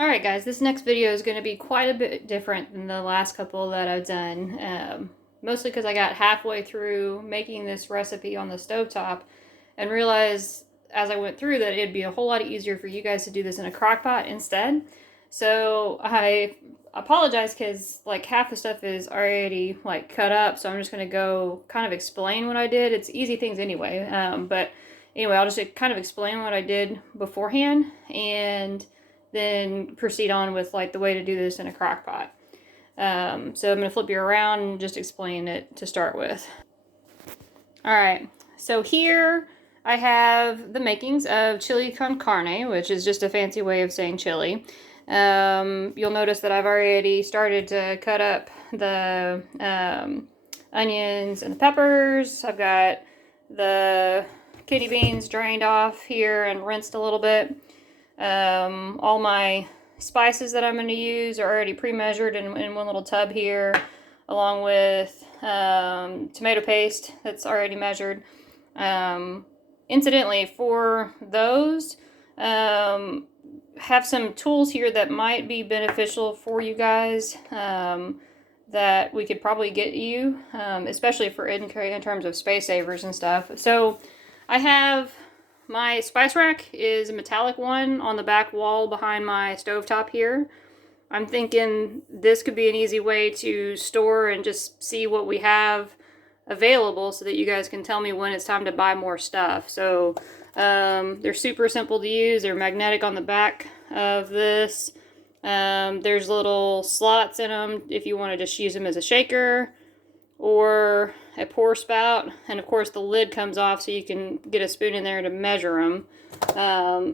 Alright guys, this next video is going to be quite a bit different than the last couple that I've done. Mostly because I got halfway through making this recipe on the stovetop and realized as I went through that it'd be a whole lot easier for you guys to do this in a crock pot instead. So I apologize because like half the stuff is already like cut up, so I'm just going to go kind of explain what I did. It's easy things anyway, but anyway, I'll just kind of explain what I did beforehand and then proceed on with like the way to do this in a crock pot. So I'm going to flip you around and just explain it to start with. Alright, so here I have the makings of chili con carne, which is just a fancy way of saying chili. You'll notice that I've already started to cut up the onions and the peppers. I've got the kidney beans drained off here and rinsed a little bit. All my spices that I'm going to use are already pre-measured in one little tub here, along with tomato paste that's already measured. Incidentally, for those, have some tools here that might be beneficial for you guys that we could probably get you, especially for in terms of space savers and stuff. So I have my spice rack is a metallic one on the back wall behind my stovetop here. I'm thinking this could be an easy way to store and just see what we have available so that you guys can tell me when it's time to buy more stuff. So they're super simple to use. They're magnetic on the back of this. There's little slots in them if you want to just use them as a shaker or a pour spout, and of course the lid comes off so you can get a spoon in there to measure them.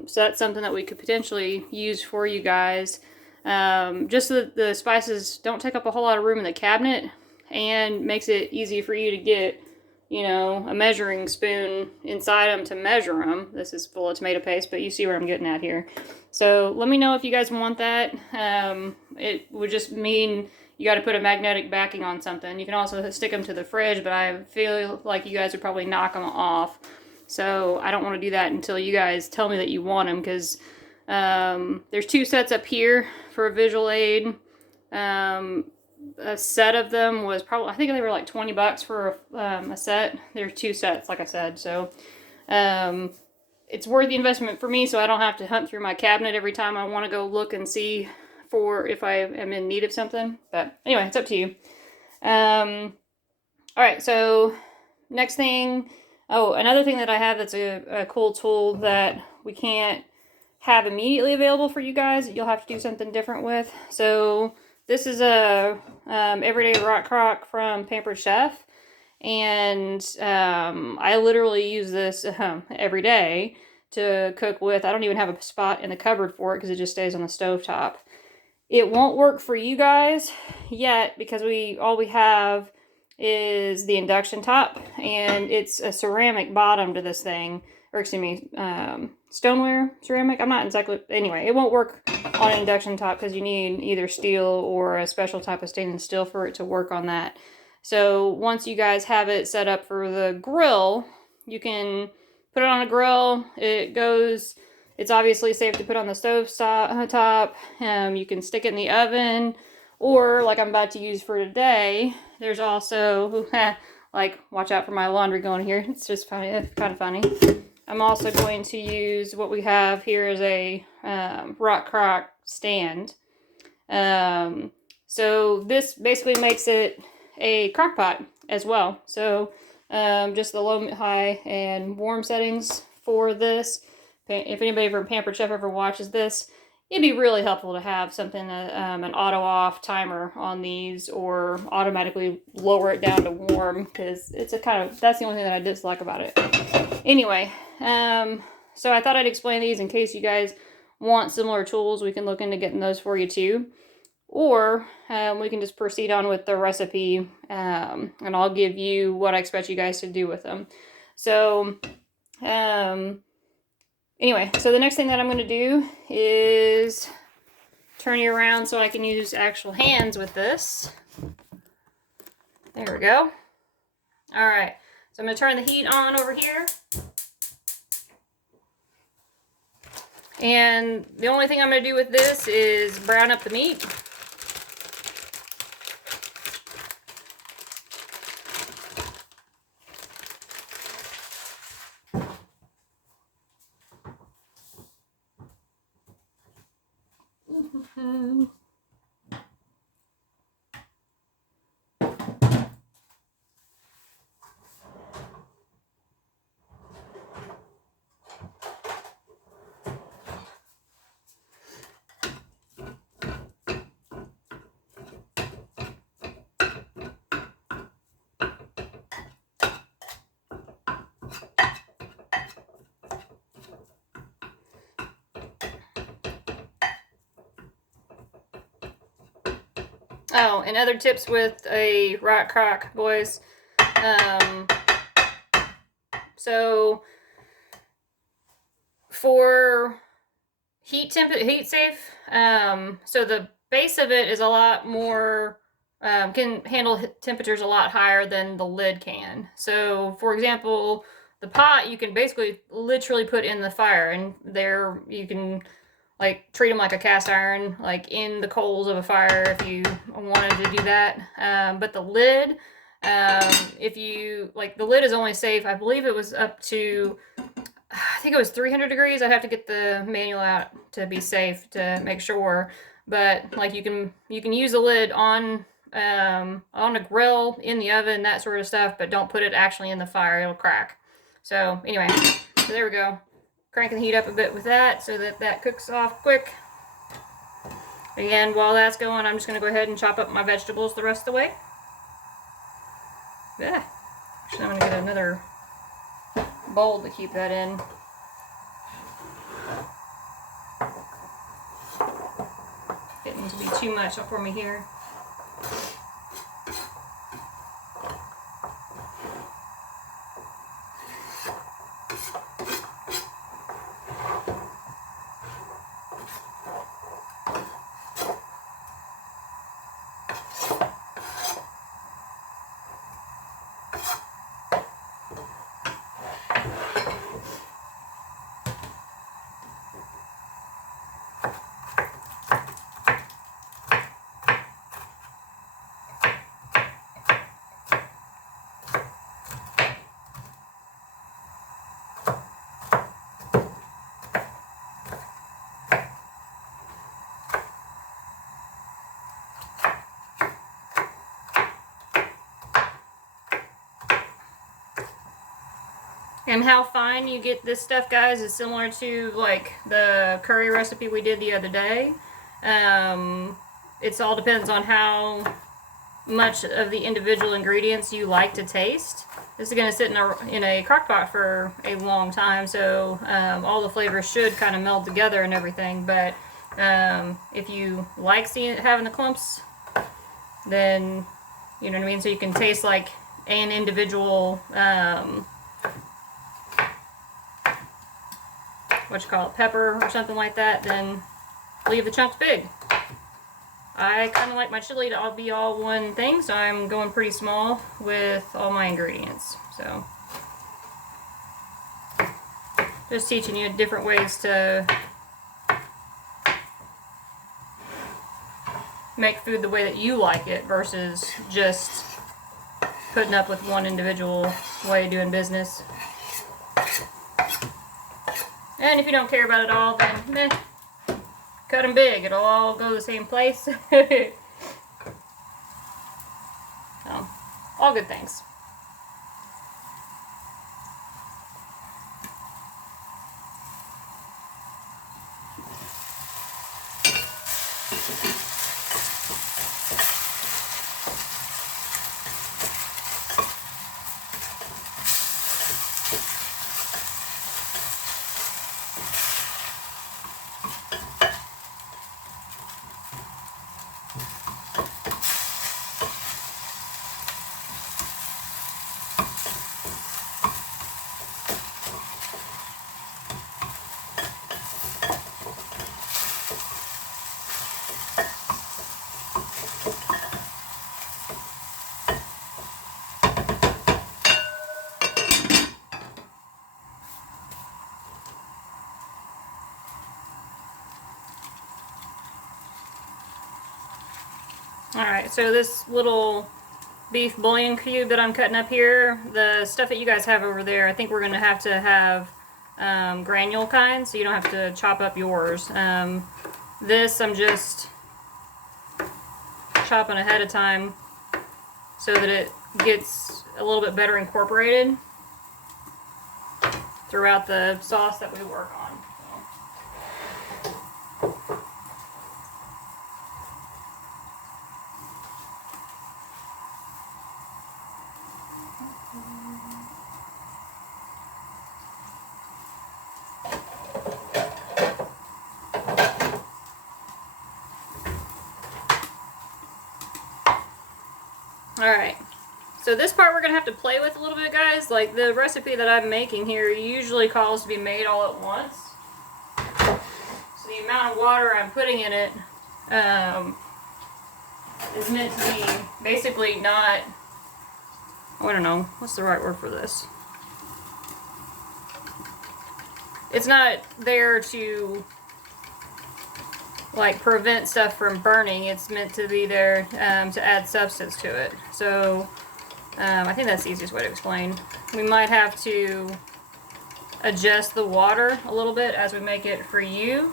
So that's something that we could potentially use for you guys. Just so that the spices don't take up a whole lot of room in the cabinet and makes it easy for you to get, you know, a measuring spoon inside them to measure them. This is full of tomato paste, but you see where I'm getting at here. So let me know if you guys want that. It would just mean you got to put a magnetic backing on something. You can also stick them to the fridge, but I feel like you guys would probably knock them off. So I don't want to do that until you guys tell me that you want them, because there's two sets up here for a visual aid. A set of them was probably, I think they were like 20 bucks for a set. There's two sets, like I said. So it's worth the investment for me, so I don't have to hunt through my cabinet every time I want to go look and see for if I am in need of something. But anyway, it's up to you. Alright, so next thing, another thing that I have that's a cool tool that we can't have immediately available for you guys, you'll have to do something different with. So this is a everyday rock crock from Pampered Chef, and I literally use this every day to cook with. I don't even have a spot in the cupboard for it because it just stays on the stovetop. It won't work for you guys yet because all we have is the induction top, and it's a ceramic bottom to this thing, or excuse me, stoneware ceramic. I'm not exactly, anyway, it won't work on an induction top because you need either steel or a special type of stainless steel for it to work on that. So once you guys have it set up for the grill, you can put it on a grill. It's obviously safe to put on the stove top. You can stick it in the oven, or like I'm about to use for today, there's also, like, watch out for my laundry going here. It's just funny, kind of funny. I'm also going to use what we have here as a rock crock stand. So this basically makes it a crock pot as well. So just the low, high, and warm settings for this. If anybody from Pampered Chef ever watches this, it'd be really helpful to have something, an auto-off timer on these, or automatically lower it down to warm, because it's that's the only thing that I dislike about it. Anyway, so I thought I'd explain these in case you guys want similar tools. We can look into getting those for you too. Or we can just proceed on with the recipe, and I'll give you what I expect you guys to do with them. So, anyway, so the next thing that I'm going to do is turn you around so I can use actual hands with this. There we go. Alright, so I'm going to turn the heat on over here. And the only thing I'm going to do with this is brown up the meat. Oh, and other tips with a rat crock, boys. So for heat safe, so the base of it is a lot more, can handle temperatures a lot higher than the lid can. So for example, the pot you can basically literally put in the fire, and there you can like treat them like a cast iron, like in the coals of a fire if you wanted to do that. But the lid, if you like, the lid is only safe, I believe it was up to, I think it was 300 degrees. I'd have to get the manual out to be safe to make sure. But like you can use the lid on a grill, in the oven, that sort of stuff, but don't put it actually in the fire, it'll crack. So anyway, so there we go. Cranking the heat up a bit with that so that that cooks off quick. Again, while that's going, I'm just going to go ahead and chop up my vegetables the rest of the way. Yeah. Actually, I'm going to get another bowl to keep that in. Getting to be too much for me here. And how fine you get this stuff, guys, is similar to like the curry recipe we did the other day. It all depends on how much of the individual ingredients you like to taste. This is going to sit in a crock pot for a long time, so all the flavors should kind of meld together and everything. But if you like having the clumps, then you know what I mean. So you can taste like an individual. Pepper or something like that, then leave the chunks big. I kind of like my chili to all be all one thing, so I'm going pretty small with all my ingredients. So just teaching you different ways to make food the way that you like it versus just putting up with one individual way of doing business. And if you don't care about it all, then meh, cut them big. It'll all go to the same place. So, all good things. Alright, so this little beef bouillon cube that I'm cutting up here, the stuff that you guys have over there, I think we're going to have granule kind, so you don't have to chop up yours. This I'm just chopping ahead of time so that it gets a little bit better incorporated throughout the sauce that we work on. Alright, so this part we're going to have to play with a little bit, guys. Like, the recipe that I'm making here usually calls to be made all at once. So the amount of water I'm putting in it is meant to be basically not, I don't know, what's the right word for this? It's not there to, like, prevent stuff from burning. It's meant to be there to add substance to it. So I think that's the easiest way to explain. We might have to adjust the water a little bit as we make it for you,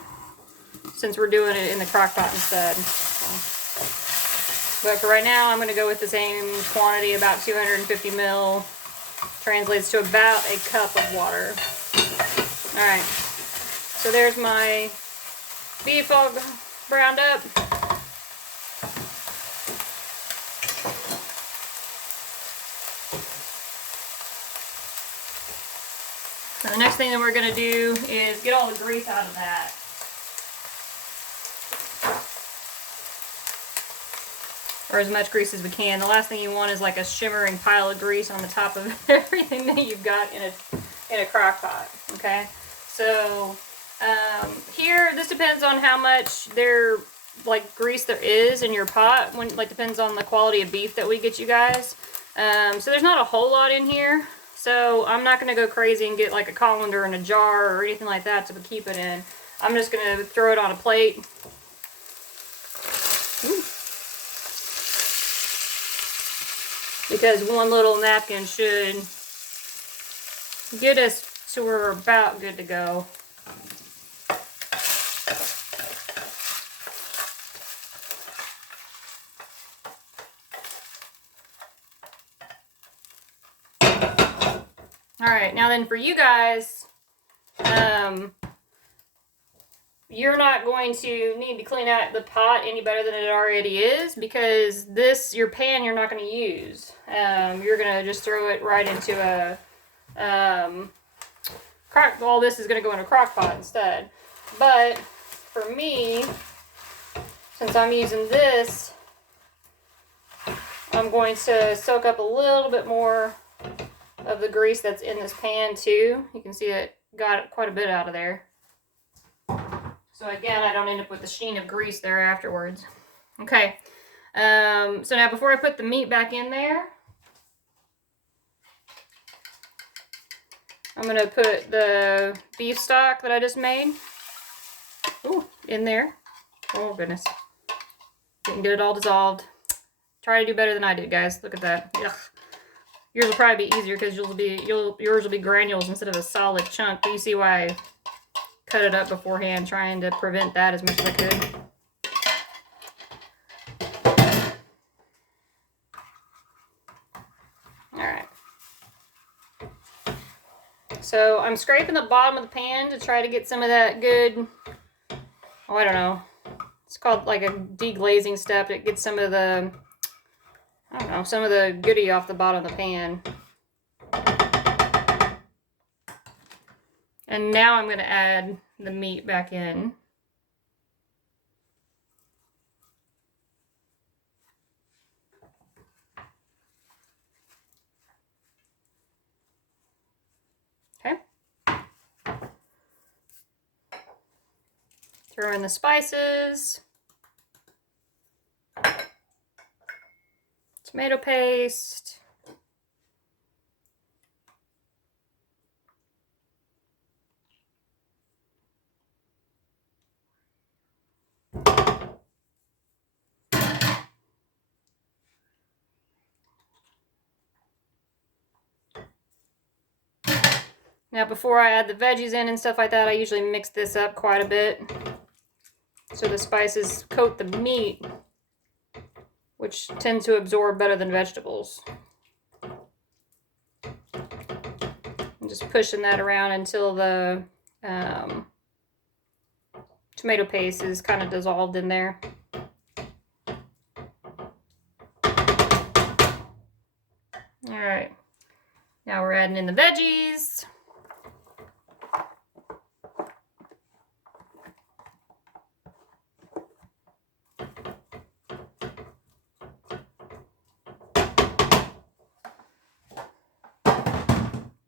since we're doing it in the crock pot instead. But for right now, I'm going to go with the same quantity, about 250 ml. Translates to about a cup of water. Alright, so there's my beef all browned up. So the next thing that we're going to do is get all the grease out of that. Or as much grease as we can. The last thing you want is like a shimmering pile of grease on the top of everything that you've got in a crock pot. Okay? So here, this depends on how much grease there is in your pot. Depends on the quality of beef that we get you guys. So there's not a whole lot in here. So I'm not going to go crazy and get like a colander in a jar or anything like that to keep it in. I'm just going to throw it on a plate. Ooh. Because one little napkin should get us to where we're about good to go. Alright, now then for you guys, you're not going to need to clean out the pot any better than it already is, because your pan you're not going to use. You're going to just throw it right into a all this is going to go in a crock pot instead. But for me, since I'm using this, I'm going to soak up a little bit more of the grease that's in this pan too. You can see it got quite a bit out of there. So again, I don't end up with the sheen of grease there afterwards. Okay, so now before I put the meat back in there, I'm going to put the beef stock that I just made in there. Oh goodness. Didn't get it all dissolved. Try to do better than I did, guys. Look at that. Ugh. Yours will probably be easier because yours will be granules instead of a solid chunk. But you see why I cut it up beforehand, trying to prevent that as much as I could. Alright. So I'm scraping the bottom of the pan to try to get some of that good, oh, I don't know. It's called like a deglazing step. It gets some of the, I don't know, some of the goodie off the bottom of the pan. And now I'm going to add the meat back in. Okay. Throw in the spices. Tomato paste. Now before I add the veggies in and stuff like that, I usually mix this up quite a bit so the spices coat the meat, which tends to absorb better than vegetables. I'm just pushing that around until the tomato paste is kind of dissolved in there. All right, now we're adding in the veggies.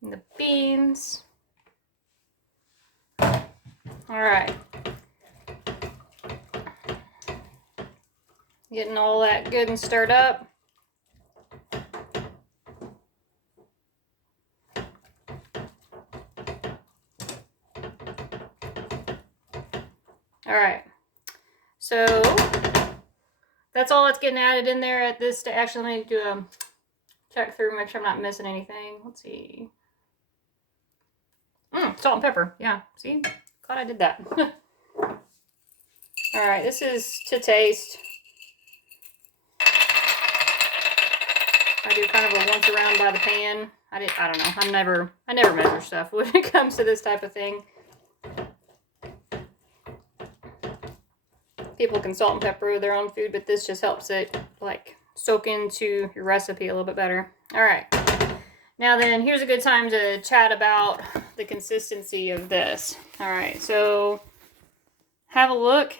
And the beans. All right. Getting all that good and stirred up. All right, so that's all that's getting added in there at this stage. Actually, let me do a check through, make sure I'm not missing anything. Let's see. Salt and pepper. Yeah, see? Glad I did that. All right, this is to taste. I do kind of a once around by the pan. I don't know. I never measure stuff when it comes to this type of thing. People can salt and pepper their own food, but this just helps it like soak into your recipe a little bit better. All right. Now then, here's a good time to chat about the consistency of this. All right, so have a look.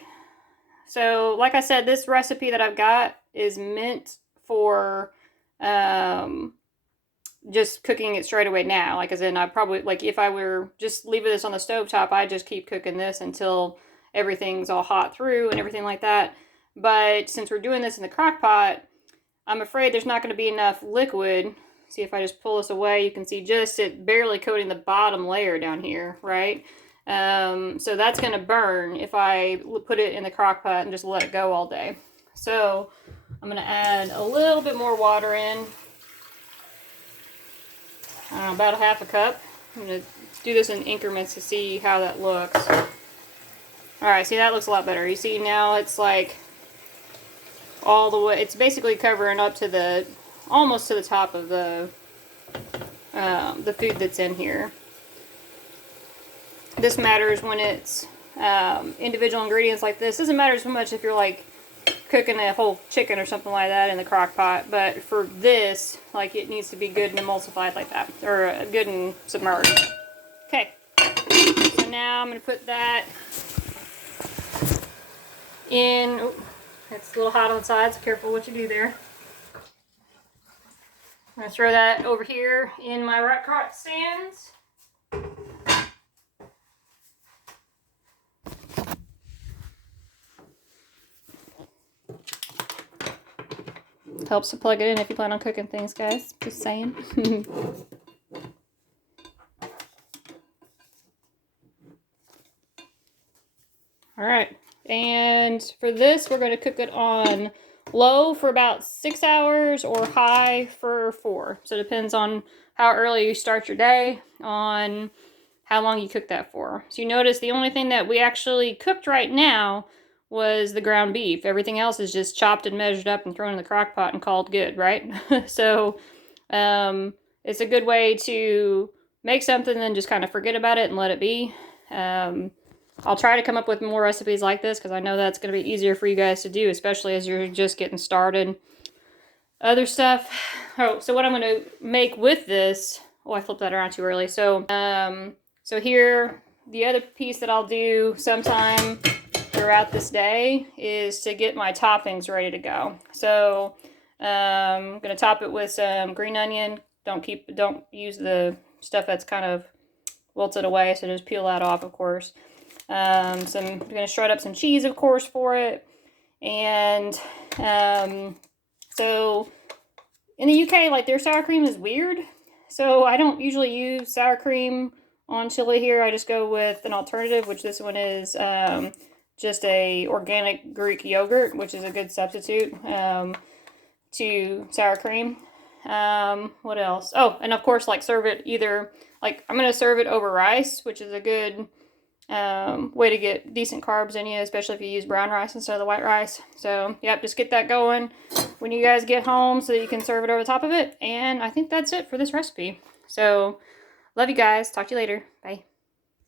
So like I said, this recipe that I've got is meant for just cooking it straight away now. Like as in, I probably, like if I were just leaving this on the stovetop, I'd just keep cooking this until everything's all hot through and everything like that. But since we're doing this in the crock pot, I'm afraid there's not going to be enough liquid. See, if I just pull this away, you can see just it barely coating the bottom layer down here, right? So that's going to burn if I put it in the crock pot and just let it go all day. So I'm going to add a little bit more water in, about a half a cup. I'm going to do this in increments to see how that looks. All right, see, that looks a lot better. You see now it's like all the way, it's basically covering up to the, almost to the top of the food that's in here. This matters when it's individual ingredients like this. Doesn't matter so much if you're like cooking a whole chicken or something like that in the crock pot, but for this, like it needs to be good and emulsified like that, or good and submerged. Okay, so now I'm going to put that in. Oh, it's a little hot on the side, so careful what you do there. I'm going to throw that over here in my rack cart stands. Helps to plug it in if you plan on cooking things, guys. Just saying. All right. And for this, we're going to cook it on low for about 6 hours or high for 4. So it depends on how early you start your day, on how long you cook that for. So you notice the only thing that we actually cooked right now was the ground beef. Everything else is just chopped and measured up and thrown in the crock pot and called good, right? So it's a good way to make something and just kind of forget about it and let it be. I'll try to come up with more recipes like this because I know that's going to be easier for you guys to do, especially as you're just getting started. Other stuff. Oh, so what I'm going to make with this. Oh, I flipped that around too early. So, so here, the other piece that I'll do sometime throughout this day is to get my toppings ready to go. So, I'm going to top it with some green onion. Don't use the stuff that's kind of wilted away, so just peel that off, of course. I'm going to shred up some cheese, of course, for it. And so in the UK, like, their sour cream is weird. So I don't usually use sour cream on chili here. I just go with an alternative, which this one is just a organic Greek yogurt, which is a good substitute to sour cream. What else? Oh, and of course, like serve it either, like I'm going to serve it over rice, which is a good way to get decent carbs in you, especially if you use brown rice instead of the white rice. So, yep, just get that going when you guys get home so that you can serve it over the top of it. And I think that's it for this recipe. So, love you guys. Talk to you later. Bye.